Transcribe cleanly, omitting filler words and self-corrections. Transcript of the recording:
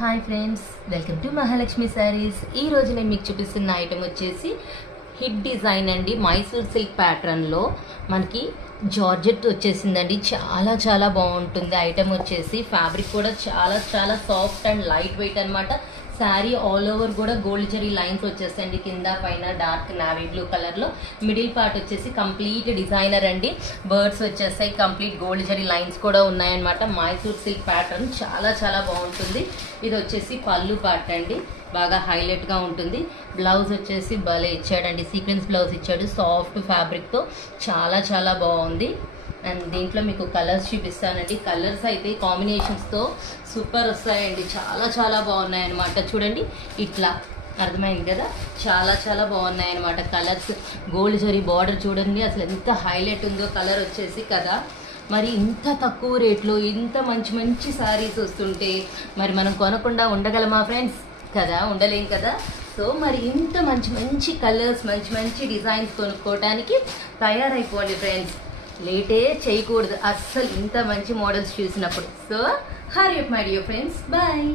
Hi friends, welcome to Mahalakshmi saris. ఈ రోజు నేను మీకు చూపిస్తున్న ఐటమ్ వచ్చేసి హిప్ డిజైన్ అండి. మైసూర్ సిల్క్ ప్యాటర్న్లో మనకి జార్జెట్ వచ్చేసిందండి. చాలా చాలా బాగుంటుంది ఐటమ్ వచ్చేసి. ఫ్యాబ్రిక్ కూడా చాలా చాలా సాఫ్ట్ అండ్ లైట్ వెయిట్ అనమాట. శారీ ఆల్ ఓవర్ కూడా గోల్డ్ జరీ లైన్స్ వచ్చేస్తాయండి. కింద పైన డార్క్ నావీ బ్లూ కలర్లో, మిడిల్ పార్ట్ వచ్చేసి కంప్లీట్ డిజైనర్ అండి. బర్డ్స్ వచ్చేస్తాయి, కంప్లీట్ గోల్డ్ జరీ లైన్స్ కూడా ఉన్నాయన్నమాట. మైసూర్ సిల్క్ ప్యాటర్న్ చాలా చాలా బాగుంటుంది. ఇది వచ్చేసి పళ్ళు పార్ట్ అండి, బాగా హైలైట్గా ఉంటుంది. బ్లౌజ్ వచ్చేసి భలే ఇచ్చాడండి, సీక్వెన్స్ బ్లౌజ్ ఇచ్చాడు సాఫ్ట్ ఫ్యాబ్రిక్తో. చాలా చాలా బాగుంది. అండ్ దీంట్లో మీకు కలర్స్ చూపిస్తానండి. కలర్స్ అయితే కాంబినేషన్స్తో సూపర్ వస్తాయండి. చాలా చాలా బాగున్నాయి అనమాట. చూడండి, ఇట్లా అర్థమైంది కదా, చాలా చాలా బాగున్నాయి అనమాట కలర్స్. గోల్డ్ జరీ బార్డర్ చూడండి అసలు ఎంత హైలైట్ ఉందో కలర్ వచ్చేసి కదా. మరి ఇంత తక్కువ రేట్లో ఇంత మంచి మంచి శారీస్ వస్తుంటే మరి మనం కొనకుండా ఉండగలమా ఫ్రెండ్స్? కదా, ఉండలేం కదా. సో మరి ఇంత మంచి మంచి కలర్స్, మంచి మంచి డిజైన్స్ కొనుక్కోవడానికి తయారైపోండి ఫ్రెండ్స్. లేటే చేయకూడదు అస్సలు ఇంత మంచి మోడల్స్ చూసినప్పుడు. So hurry up my dear friends, bye.